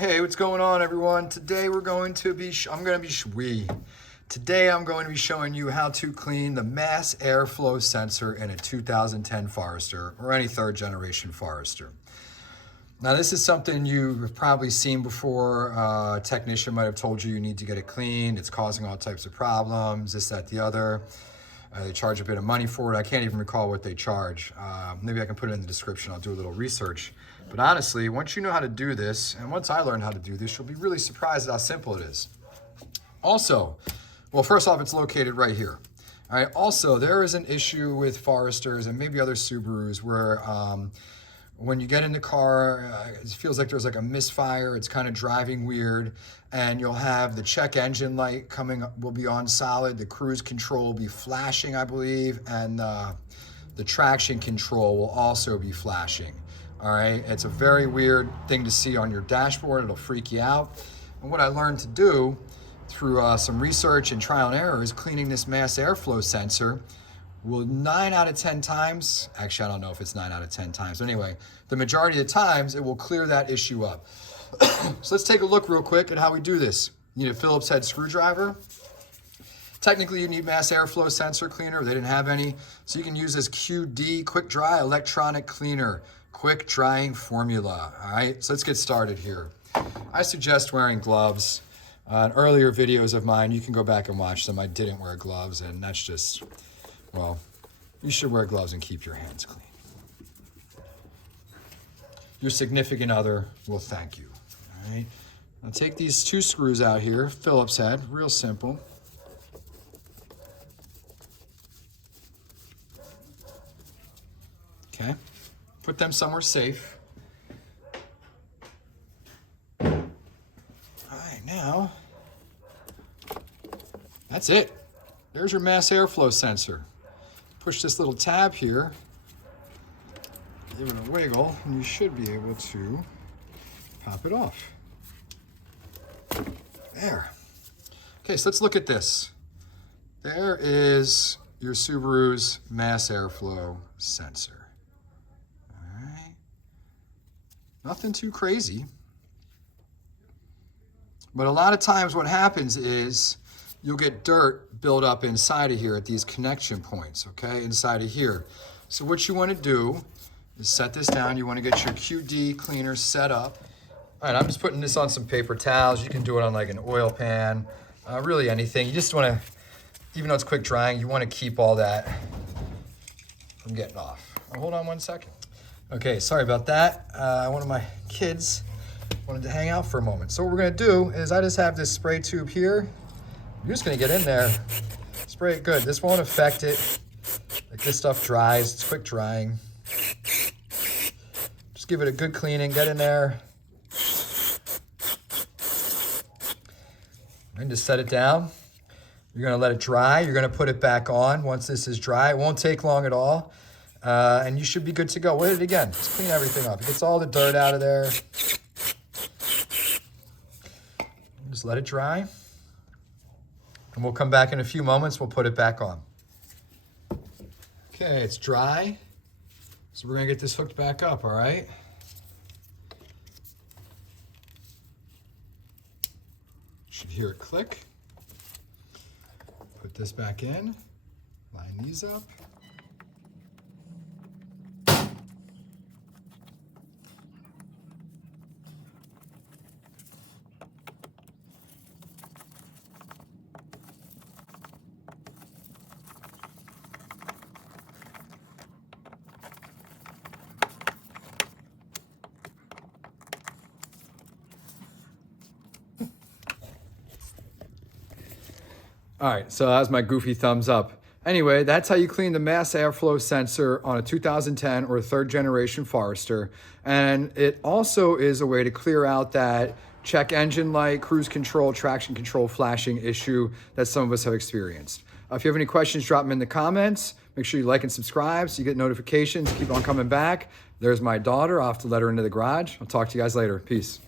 Hey, what's going on, everyone? Today I'm going to be showing you how to clean the mass airflow sensor in a 2010 Forester or any third generation Forester. Now, this is something you've probably seen before. A technician might have told you need to get it cleaned. It's causing all types of problems, this, that, the other. They charge a bit of money for it. I can't even recall what they charge. Maybe I can put it in the description. I'll do a little research. But honestly, once you know how to do this, and once I learned how to do this, you'll be really surprised at how simple it is. Also, well, first off, it's located right here. All right. Also, there is an issue with Foresters and maybe other Subarus where when you get in the car, it feels like there's like a misfire. It's kind of driving weird, and you'll have the check engine light coming up, will be on solid. The cruise control will be flashing, I believe, and the traction control will also be flashing. All right, it's a very weird thing to see on your dashboard. It'll freak you out. And what I learned to do through some research and trial and error is cleaning this mass airflow sensor will 9 out of 10 times, actually I don't know if it's 9 out of 10 times, but anyway, the majority of the times it will clear that issue up. So let's take a look real quick at how we do this. You need a Phillips head screwdriver. Technically you need mass airflow sensor cleaner. They didn't have any, so you can use this QD, quick dry electronic cleaner, quick drying formula. All right, so let's get started here. I suggest wearing gloves. In earlier videos of mine, you can go back and watch them. I didn't wear gloves, and that's just, well, you should wear gloves and keep your hands clean. Your significant other will thank you. All right, now take these 2 screws out here, Phillips head, real simple. Okay, put them somewhere safe. All right, now, that's it. There's your mass airflow sensor. Push this little tab here, give it a wiggle, and you should be able to pop it off. There. Okay, so let's look at this. There is your Subaru's mass airflow sensor. All right. Nothing too crazy. But a lot of times what happens is you'll get dirt build up inside of here at these connection points, okay, inside of here. So what you want to do is set this down. You want to get your QD cleaner set up. All right, I'm just putting this on some paper towels. You can do it on like an oil pan, really anything. You just want to, even though it's quick drying, you want to keep all that from getting off. Hold on one second. Okay, sorry about that. One of my kids wanted to hang out for a moment. So what we're going to do is I just have this spray tube here. You're just going to get in there, spray it good. This won't affect it. Like, this stuff dries, it's quick drying. Just give it a good cleaning, get in there. And just set it down. You're going to let it dry. You're going to put it back on once this is dry. It won't take long at all. And you should be good to go. Hit it again. Just clean everything up. It gets all the dirt out of there. Just let it dry. And we'll come back in a few moments. We'll put it back on. Okay, it's dry. So we're going to get this hooked back up, all right? Should hear it click. Put this back in. Line these up. All right, so that's my goofy thumbs up. Anyway, that's how you clean the mass airflow sensor on a 2010 or a third generation Forester. And it also is a way to clear out that check engine light, cruise control, traction control flashing issue that some of us have experienced. If you have any questions, drop them in the comments. Make sure you like and subscribe so you get notifications. Keep on coming back. There's my daughter. I'll have to let her into the garage. I'll talk to you guys later. Peace.